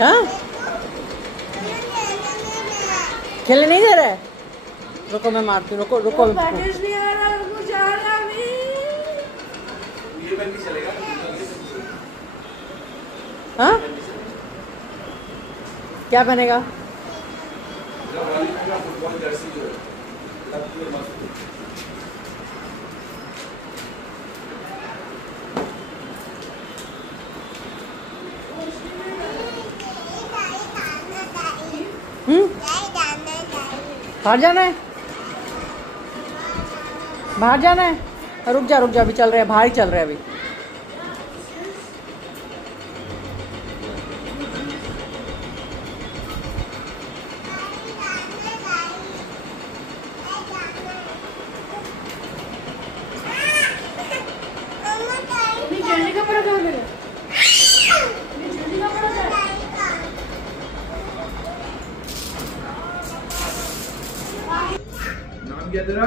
हाँ खेलने नहीं दे रहे? रुको मैं मारती हूँ, रुको रुको। हाँ क्या बनेगा? बाहर जाना है, बाहर जाना है। रुक जा अभी चल रहे हैं, बाहर ही चल रहे हैं अभी। नाम क्या तेरा?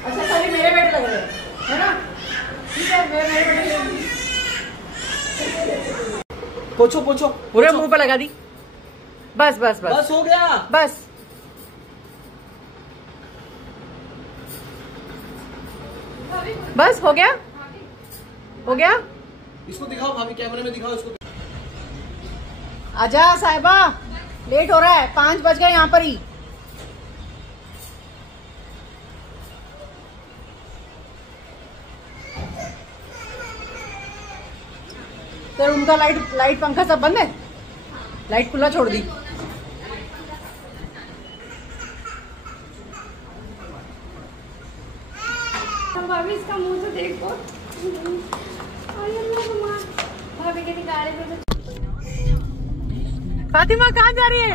अच्छा खाली मेरे बेटे लग रहे है ना? ठीक है मेरे बेटे। पोछो पोछो, पूरे मुंह पे लगा दी। बस बस बस बस हो गया। बस बस हो गया, हो गया। इसको दिखाओ भाभी, कैमरे में दिखाओ इसको। आजा साहिबा, लेट हो रहा है, 5 बज गए यहाँ पर ही। तो उनका लाइट पंखा सब बंद है, लाइट खुला छोड़ दी। भाभी इसका मुंह तो देखो। भाभी के निकाले पे फातिमा कहाँ जा रही है?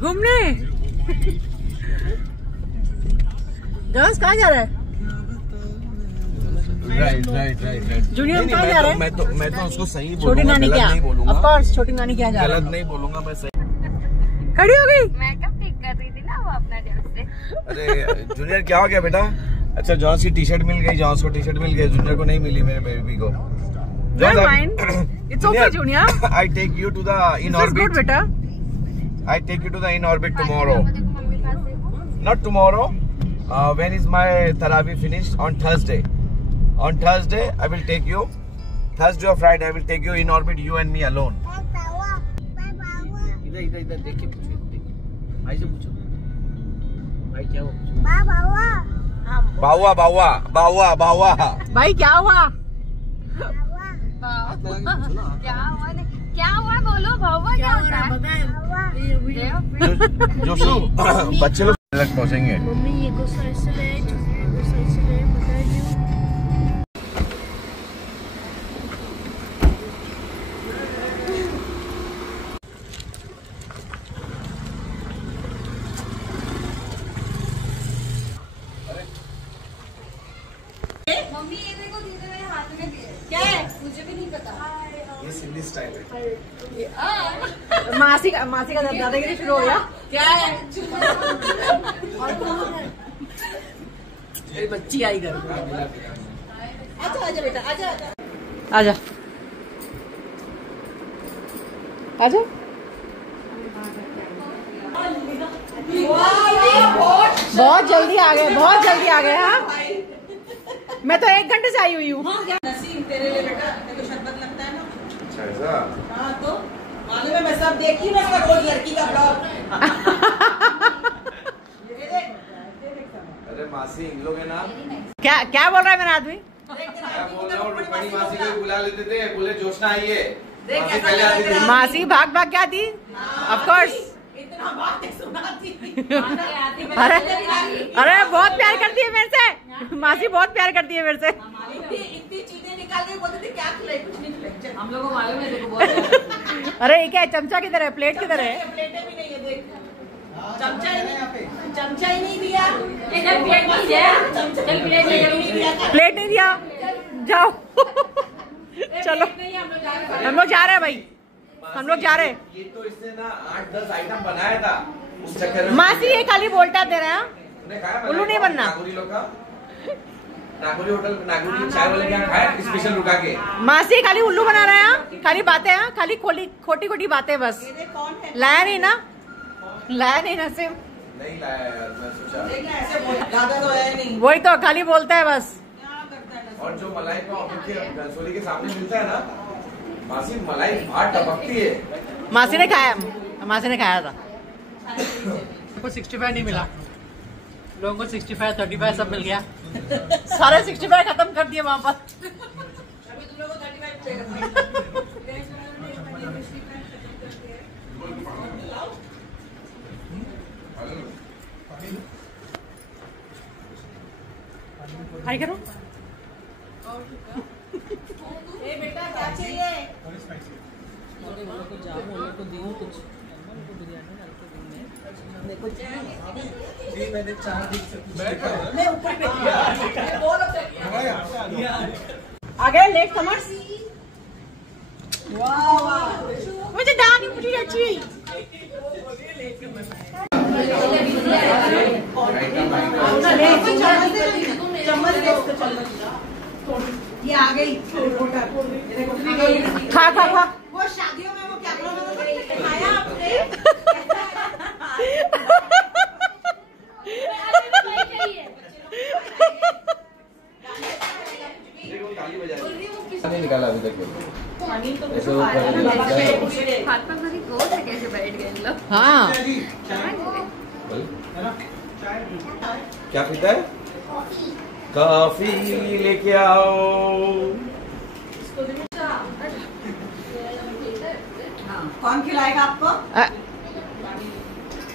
घूमने। गर्ल्स कहाँ जा रहा है? राइट। जूनियर कहाँ जा रहा है? मैं तो उसको सही बोलूंगा, छोटी नानी क्या? नहीं बोलूंगा। ऑफ कोर्स छोटी नानी क्या जा रहा है? गलत नहीं बोलूंगा मैं, सही। खड़ी हो गई। मेकअप ठीक कर रही थी ना वो अपना जब से। अरे जूनियर क्या हो गया बेटा? अच्छा जॉन्स की टी-शर्ट मिल गई, जॉन्स को टी-शर्ट मिल गई, जूनियर को नहीं मिली, मेरे बेबी को। Never mind. It's okay, Junior. I take you to the in This is orbit. good, beta. I take you to the in orbit tomorrow. Not tomorrow. When is my Tarawih finished? On Thursday. On Thursday, I will take you. Thursday or Friday, I will take you in orbit. You and me alone. इधर देख के पूछो, भाई से पूछो, भाई क्या हुआ? बाहुआ बाहुआ बाहुआ बाहुआ। भाई क्या हुआ? क्या हुआ बोलो भावा, क्या होता है? जोशु बच्चे लोग पहुंचेंगे। मम्मी ये गुस्सा इसलिए बता रही हूँ। मम्मी ये देखो दीदी मेरे हाथ में क्या है, मुझे भी नहीं पता। ये सिंधी स्टाइल है। मासी का दादागिरी शुरू हो गया। क्या है? मेरी बच्ची आई घर। आजा बेटा, आजा आजा आजा। बहुत जल्दी आ गए, बहुत जल्दी आ गए। हाँ मैं तो 1 घंटे से आई हुई हूँ। नसीम तेरे लिए बेटा, तेरे को शरबत लगता है ना? अच्छा ऐसा? हाँ तो मालूम है, मैं सब देखती हूँ ना, रोज लड़की का ब्लॉग। अरे मासी इन लोग है ना, क्या क्या बोल रहा है मेरा आदमी? क्या बोल रहा हूँ, रुक्मणी मासी को बुला लेते थे, बोले जोशना आइए। मासी पहले आती थी। मासी भाग भाग क्या थी? ऑफ कोर्स इतना बातें सुनाती। अरे अरे बहुत प्यार करती है मेरे से, मासी बहुत प्यार करती है मेरे से। इतनी चीजें निकाल के बोलती थी क्या खिलाई, कुछ नहीं खिलाई। हम लोग को मालूम है देखो बहुत। अरे ये क्या है, चमचा किधर है, प्लेट किधर है? प्लेटें भी नहीं है देख, चमचा ही नहीं दिया। प्लेट नहीं दिया, जाओ। चलो हम लोग जा रहे हैं भाई, हम लोग जा रहे हैं। ये तो इसने ना 8-10 आइटम बनाया था उस चक्कर में। मासी ये खाली बोल्टा दे रहे हैं, तूने खाया उल्लू नहीं बनना। नागौरी लोग का, नागौरी होटल, नागौरी चाय वाले के यहाँ खाया स्पेशल रुका के। मासी खाली उल्लू बना रहे हैं, खाली बातें हैं, खाली खोटी खोटी बातें बस। लाया नहीं ना, लाया नहीं ना सिर्फ, नहीं लाया यार, मैं सोचा। ऐसे ज्यादा तो है नहीं। वही तो खाली बोलता है बस। और जो मलाई पाव गंसोली के सामने मिलता है ना, मासी मलाई बहुत टपकती है। मासी ने खाया, मासी ने खाया था। को 65 नहीं मिला, लोगों को 65, 35 सब मिल गया। सारे 65 खत्म कर दिए वहाँ पर। अभी तुम लोगों को 35 मिलेगा। हाय करो। ए बेटा क्या चाहिए? आगे लेट कमर्स। मुझे दानी मुझे अच्छी। ये आ गई। खा खा खा। वो शादियों में वो क्या खाया आपने? नहीं निकाला अभी तक। हाथ पर भरी गोद है, कैसे बैठ गए इन लोग। हाँ क्या पीता है? कॉफी लेके आओ। कौन खिलाएगा आपको?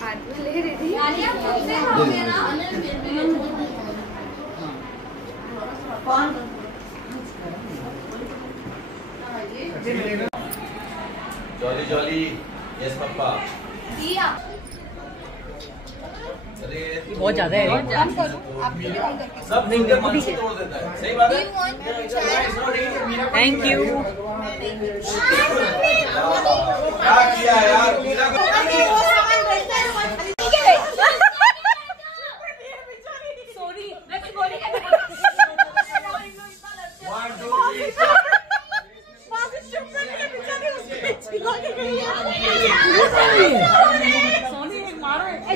हाथ में ले रही थी। कौन? Jolly jolly, yes papa. अरे बहुत ज्यादा है। सब मिलकर मन से तोड़ देता है, सही बात है। Thank you. क्या किया यार, मीरा को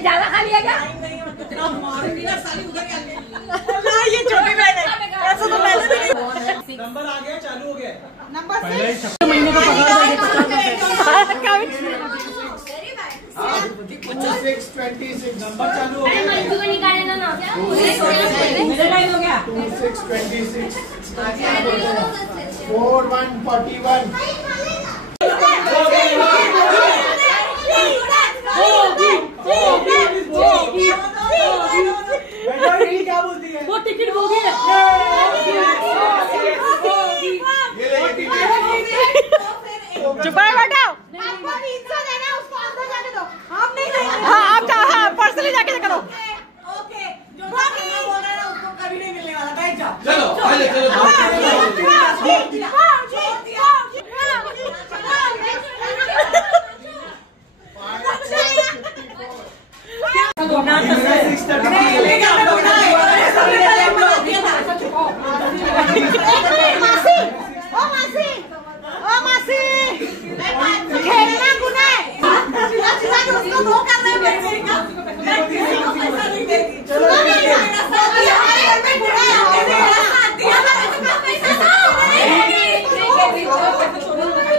ज्यादा खा लिया क्या? ये छोटी बहन है, ऐसा तो मैंने भी नहीं। नंबर आ गया, चालू हो गया। नंबर महीने का पगार 2626 नंबर चालू हो गया। मंजू को निकाले ना ना। मेरा टाइम हो गया। 2626 4141। क्या बोलती है? वो टिकट हो गया। चुप रहे बैठो। आपको 300 देना, उसको अंदर जाने दो। हम नहीं देंगे। हाँ आप जाओ, हाँ पर्सनली जाके करो। ओके, जो करना बोल रहा है ना उसको कभी नहीं मिलने वाला। बैठ जाओ। चलो पहले चलो। खेलना गुना है। उसको वो कर रहे हैं।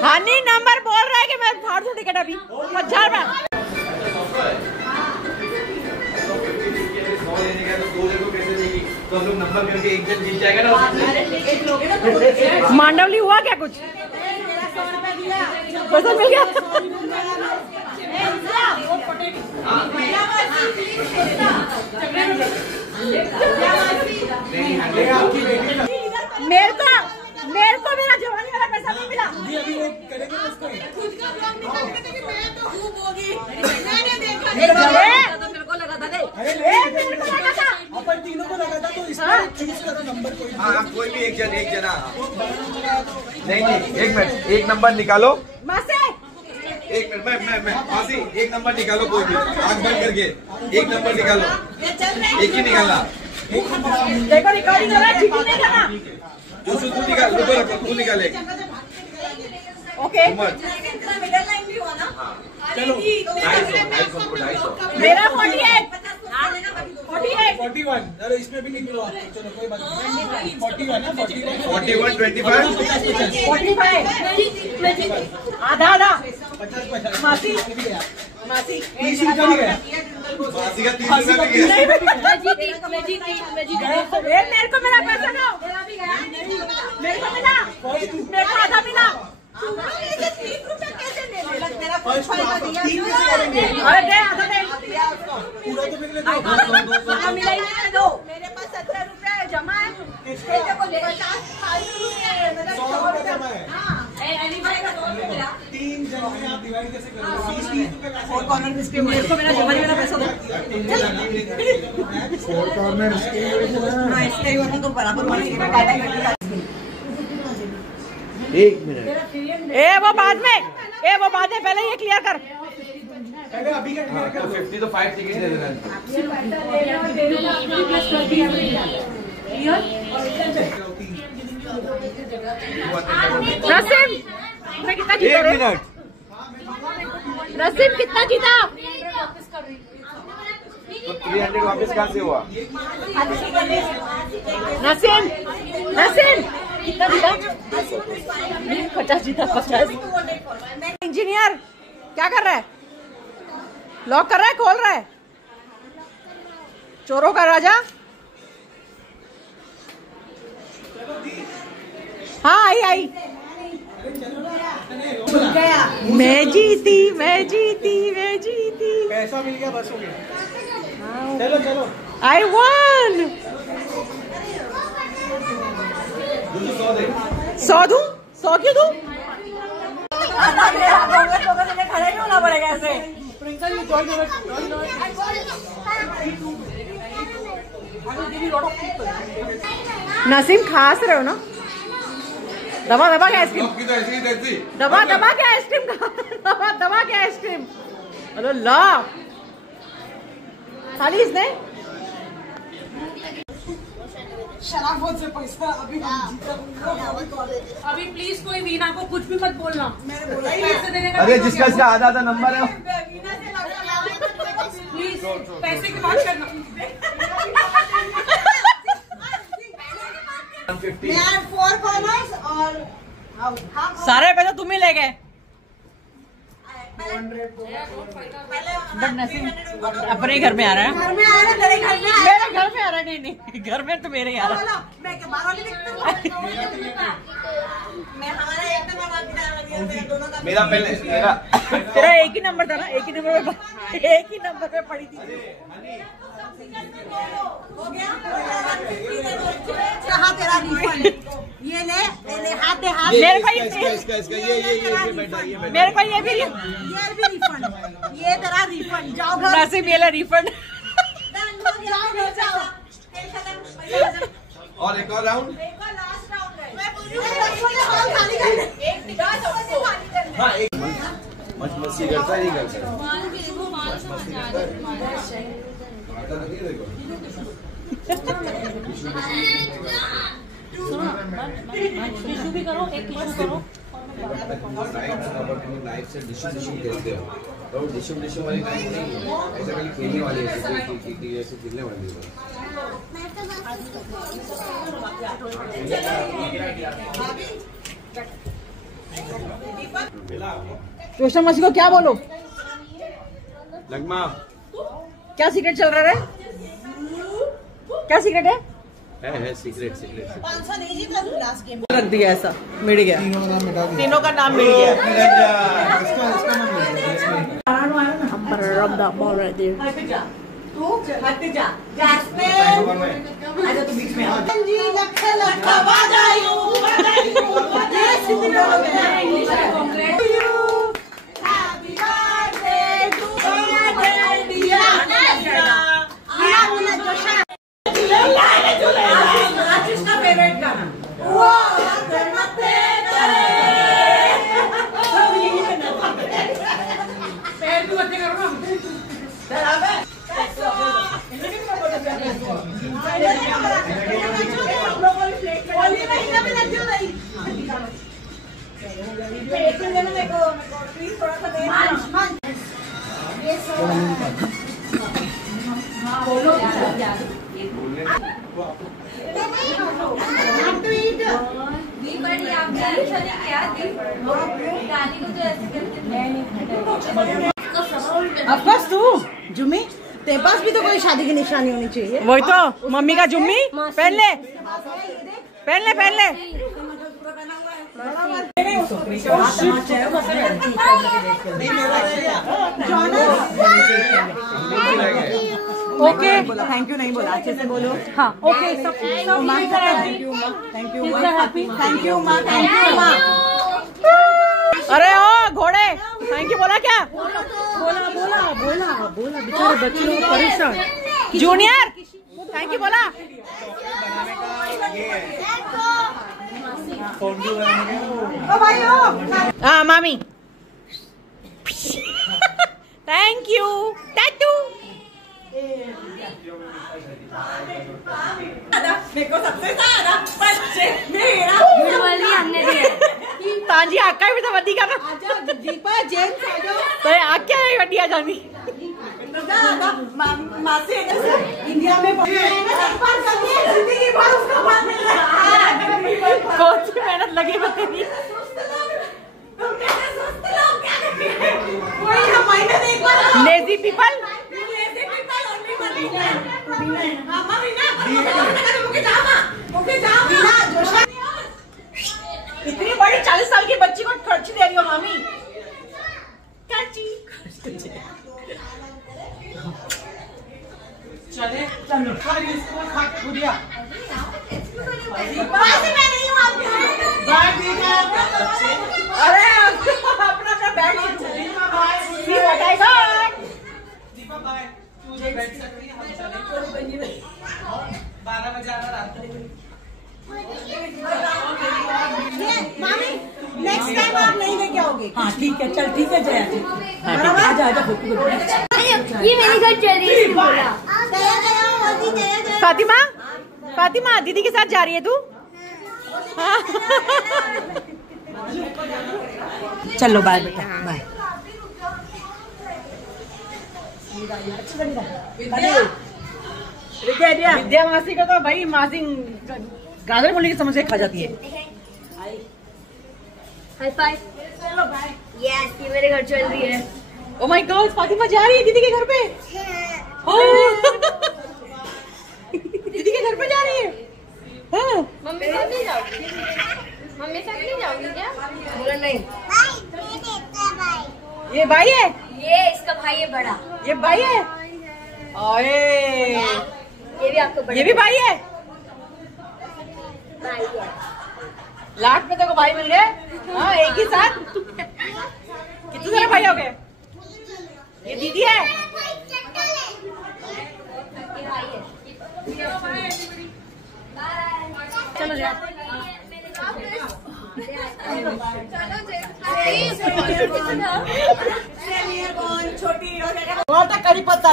हनी नंबर बोल रहा है कि मैं फाड़ दूं टिकट अभी। हजार बार तो हम लोग नंबर करके एक जन जीत जाएगा ना। मांडवली हुआ क्या कुछ? पैसा मिल गया? मेरे को मेरा जवानी वाला पैसा नहीं मिला। खुद का ब्लॉग निकाल के देखिए, मैं तो खूब होगी, मैंने देखा। मेरे को लगा था अपन तीनों को लगा था, तो इसमें चूज करो नंबर कोई। हाँ कोई भी एक जना। नहीं एक मिनट, एक नंबर निकालो। एक मिनट मैं मासी एक नंबर निकालो, कोई भी आँख बंद करके एक नंबर निकालो, एक ही निकालना। देखो रिकॉर्डिंग हो रहा है, चीटिंग नहीं करना। तू निकाल, तू निकाले। ओके मिडल लाइन भी हुआ ना। चलो 250 मेरा 48 41। अरे इसमें भी निकलो आप, चलो कोई बात नहीं। 41 है, 41 41 25 45 आधा 50 मासी 30 रुपया भी गया। मासी का 30 रुपया भी गया। मेरे को मेरा पैसा दो। मेरे को मिला, मेरे को आधा मिला। 30 रुपए कैसे ले लो? मेरा फर्स्ट पैसा दिया। 3 से करेंगे। अरे दे आधा दे। पूरा तो मेरे लिए दो। मिला ही नहीं दो। मेरे पास 17 रुपया है, जमा है। देखो 50 रुपया है, मेरा 100 रुपया जमा है। हाँ, एनिवर्सरी का 100 रुपया। 3 जन में आप डिवाइड कैसे करोगे? 30 रुपए कैसे? मेरे को मेरा जवानी वाला पैसा दो। एक मिनट। वो बाद में पहले ये क्लियर कर। पहले अभी का क्लियर तो 50 तो 5 टिकट दे देना। नसीम मैं कितना जीता एक रे? मिनट। नसीम कितना जीता? तो 300 वापस कहाँ से हुआ? नसीम कितना जीता? 50 जीता 50। इंजीनियर क्या कर रहा है? लॉक कर रहा है, खोल रहा है? चोरों का राजा। हाँ आई मैं जीती। पैसा मिल गया, बस हो गया। चलो आई वन। 100 दूं? 100 क्यों दूं? खड़े नहीं होना पड़ेगा ऐसे। नसीम खास रहे हो ना? दबा के आइसक्रीम, दबा के आइसक्रीम, दबा के आइसक्रीम। हेलो ला खाली इसने शराफत से पैसा अभी अभी प्लीज कोई वीना को कुछ भी मत बोलना। अरे जिसका आधा नंबर है प्लीज पैसे की बात करना। सारे पैसे तुम ही ले गए। बट नसीम अपने घर में आ रहा है। घर में आ रहा है, तेरे घर में मेरे घर में आ रहा है। नहीं घर में तो मेरे ही आ रहा है। मैं क्या बाहर वाली देखती हूँ? मैं हमारा एक नंबर बाकी दोनों का मेरा पहले मेरा तेरा एक ही नंबर था ना? एक ही नंबर पे पड़ी थी। हो गया। कहाँ तेरा रिफंड? ये ले हाथ दे हाथ। मेरे को इसका ये बैठा मेरे को ये भी रिफंड, ये तेरा रिफंड। जाओ घर, नसीब ये ले रिफंड। जाओ घर जाओ। और एक और राउंड। एक और लास्ट राउंड है। मैं पूरी हॉल खाली कर दे। एक निकाल सबसे खाली कर दे। हाँ एक मस्ती करता नहीं करता टिश्यू भी करो, एक टिश्यू करो। लाइफ से डिशुम खेलते हो तो डिशुम वाली लाइफ नहीं है, ऐसा खाली खेलने वाली है, ऐसे खेलने वाली है। रोशन मसी को क्या बोलो? लगमा क्या सीक्रेट चल रहा है? क्या सीक्रेट है? सीक्रेट 500 नहीं जीता तू लास्ट गेम। रख दिया ऐसा, मिट गया। तीनों का नाम मिट गया। I'm already. जी लख लख बधाइयों बस तू जुम्मी तेरे पास भी तो कोई शादी की निशानी होनी चाहिए। वही तो मम्मी का जुम्मी पहन ले पहन ले पहन ले। ओके थैंक यू नहीं बोला अच्छे से बोलो। हाँ ओके थैंक यू माँ। अरे ओ घोड़े थैंक यू बोला क्या? बोला बोला बोला बोला बेचारे बच्चे लोग परेशान। जूनियर थैंक यू बोला। हाँ मामी थैंक यू टैटू। मेरे को सबसे ज्यादा बच्चे मेरा हमने दिया तांजी आका भी तो वड्डी का ना दीपा जेम्स आ जाओ तो आके वड्डी आ जानी मासी इंडिया में जिंदगी भर उसको फल मिल रहा है। कौन सी मेहनत लगी बताइए। लेजी पीपल इतनी बड़ी 40 साल की बच्ची को खर्च दे रही हो मामी। चले चलो इसको खा के गुड़िया अरे अपना अपना बैग दीपा बाय तू जो बैठ सकती है हम चले 12 बजे आना रात को। मामी नेक्स्ट टाइम आप नहीं लेके आओगे। हाँ ठीक है चल ठीक है जया जी आजा आजा। ये मेरी घर चली बोला फातिमा फातिमा दीदी के साथ जा रही है तू? चलो बाय बेटा बाय। विद्या मासी का तो भाई मासी गाजर मूली की समस्या खा जाती है। High five. यस ये मेरे घर चल रही है। ओ माय गॉड फातिमा जा रही है दीदी के घर पे। दीदी के घर पे जा रही है। हाँ मम्मी साथ नहीं जाओगी? मम्मी साथ नहीं जाओगी क्या? बोला नहीं। ये भाई है ये इसका भाई है बड़ा। ये भाई है ओए ये भी आपको बड़ा ये भी भाई है। भाई है। लाख में तेरे को भाई मिल गए। हाँ एक ही साथ कितने सारे भाई हो गए? ये दीदी है। चलो जा बहुत कड़ी पत्ता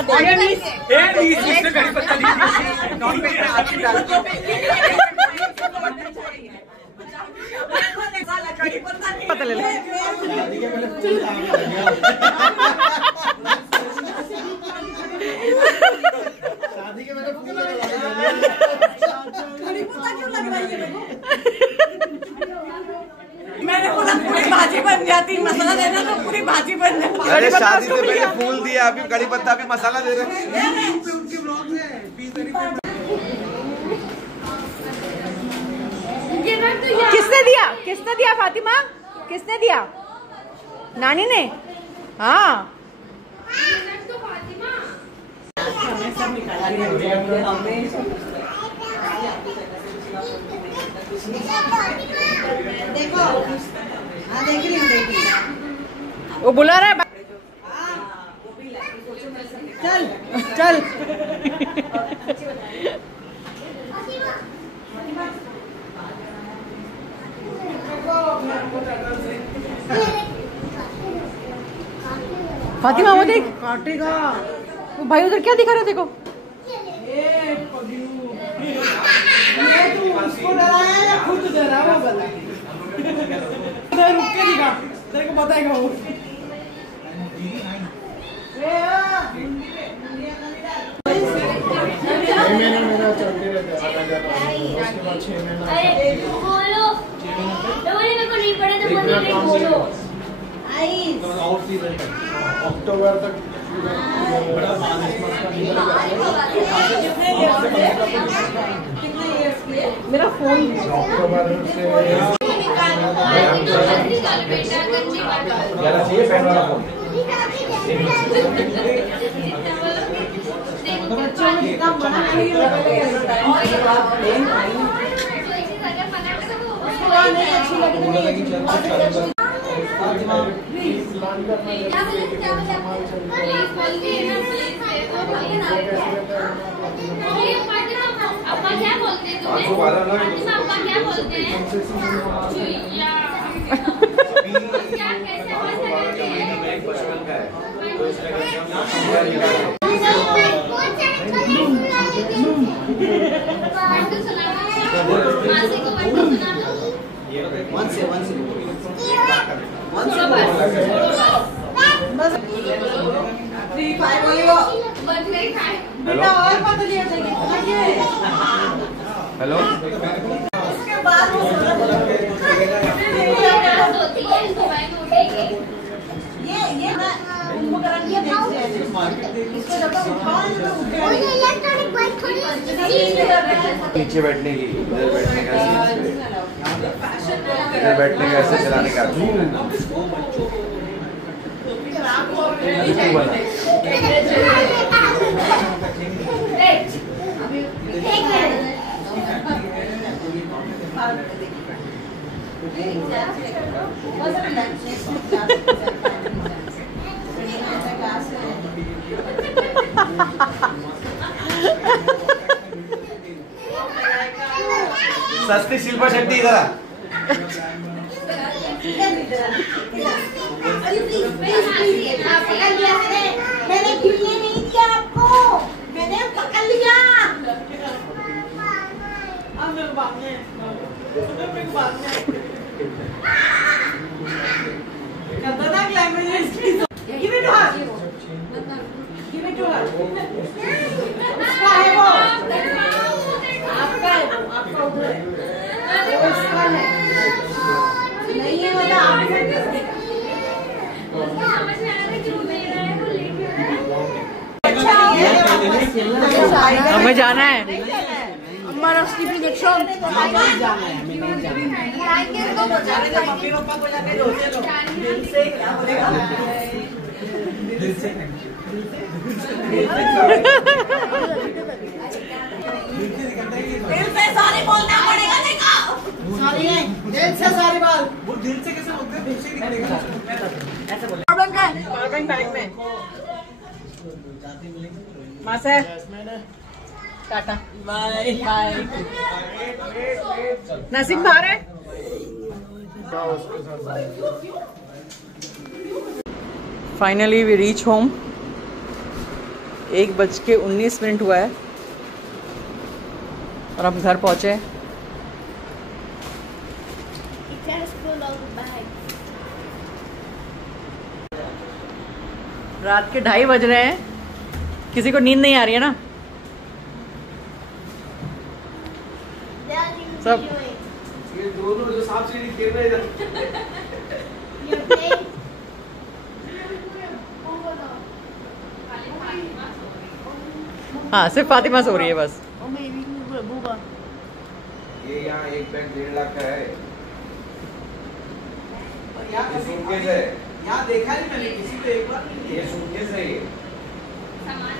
पता ले शादी के मैंने मैंने बोला पूरी भाजी बन जाती, मसाला देना तो पूरी भाजी बन जाती। अरे शादी से पहले फूल दिया, अभी कड़ी पत्ता, अभी मसाला दे रहे हैं। किसने दिया फातिमा? किसने दिया? नानी ने। हाँ देखो हाँ देख रही हूँ वो बुला रहा है। चल चल फातिमा वो देख, काटेगा वो भाई उधर क्या दिखा रहा है देखो। ये तू उसको डराया या खुद डरा वो बता। उधर रुक के दिखा, तेरे को बताएगा वो। अरे बोलो तो मेरे को नहीं पड़े तो बोलो नहीं बोलो अक्टूबर तक मेरा फोन अक्टूबर से चाहिए पैन वाला फोन। अब्बा क्या बोलते हैं तुम्हें? अब्बा क्या बोलते हैं? क्या कैसे बचपन का है तो हेलो उसके बाद ये ना उनको करेंगे इसको जब तक उठाओ नीचे बैठने की, इधर बैठने का, इधर बैठने का ऐसे चलाने का। सस्ती शिल्पा शेट्टी इधर आ। मैंने गिरने नहीं दिया आपको, मैंने पकड़ लिया। अब मेरे बाप ने खतरनाक लैंग्वेज है इसकी। Give it to her. Give it to her. उसका है वो, आपका है वो, आपका उधर है, वो उसका है, नहीं है वाला आपका। हमें जाना है। हमारा उसकी भी देखो। मम्मी पापा को जाके रोते लो दिल से, क्या बोलेगा दिल से सॉरी बोलना पड़ेगा। देखो सॉरी है, दिल से सॉरी बोल। वो दिल से कैसे बोलते हैं? दिल से निकलेगा ऐसे बोले। पावर बैंक बैग में मासे टाटा बाय बाय। नसीम बाहर है। Finally we reach home. 1:19 हुआ है और हम घर पहुंचे। रात के 2:30 बज रहे हैं। किसी को नींद नहीं आ रही है ना? सब ये दोनों जो सांप सीढ़ी खेल रहे हैं हाँ, सिर्फ फातिमा सो रही है बस। ये यहाँ एक बैग 1.5 लाख का है। ये सूटकेस है। यहाँ देखा नहीं मैंने किसी को एक बार। ये सूटकेस है ये। सामान